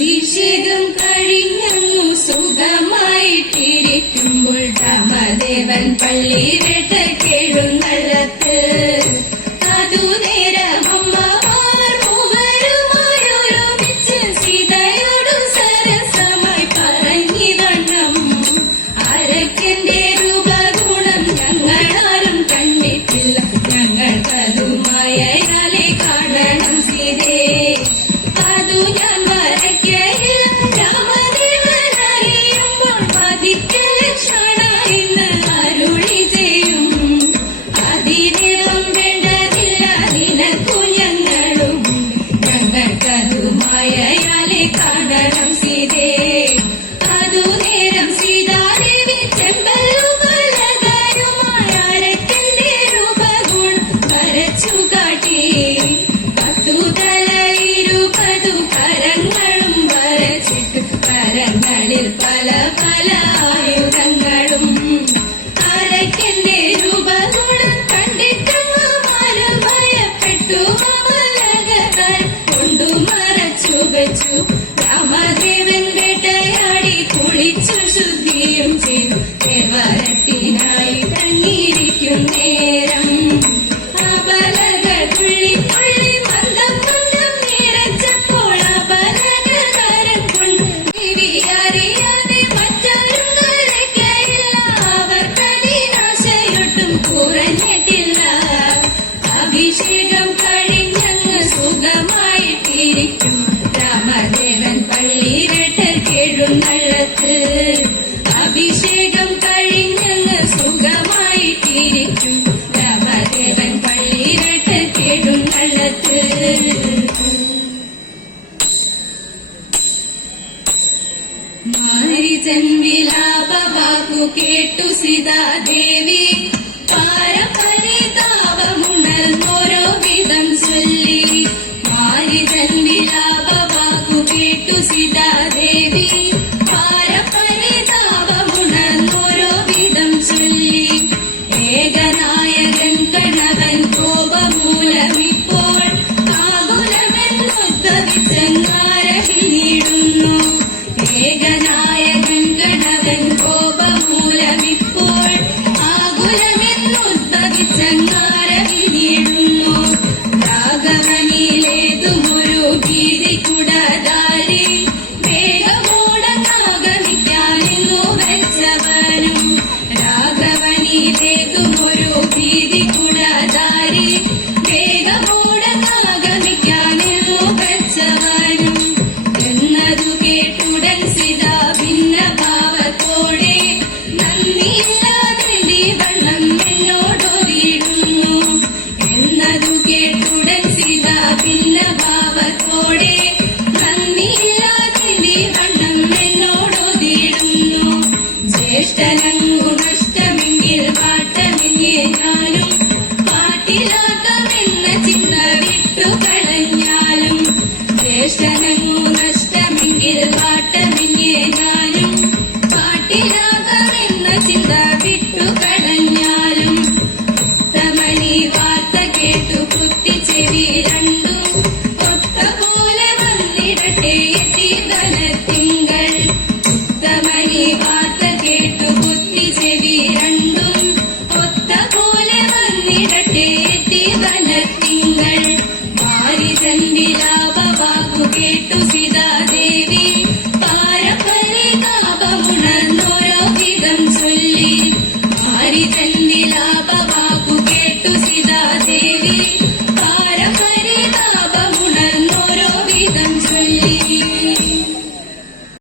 അഭിഷേകം കഴിഞ്ഞു. സുഖമായി തിരിക്കുമ്പോൾ രാമദേവൻ പള്ളിയിൽ പതുതലയിരുപതു കരങ്ങളും വരച്ചിട്ട് കരങ്ങളിൽ പല പല ആയുധങ്ങളും. അരക്കന്റെ രൂപഗുണം കണ്ടിട്ടും ഭയപ്പെട്ടു. മലകരാൻ കൊണ്ടു മറച്ചു വെച്ചു. രാമദേവൻ വേട്ടയാടി കുളിച്ചു ശുദ്ധിയും ചെയ്തു. ദേവരൻ മഹാദേവൻ പള്ളിരട്ടൽ കെഴുന്നള്ളത്ത്. അഭിഷേകം കഴിഞ്ഞങ്ങ് സുഖമായി വിധം ചൊല്ലി. देवी Sim. see the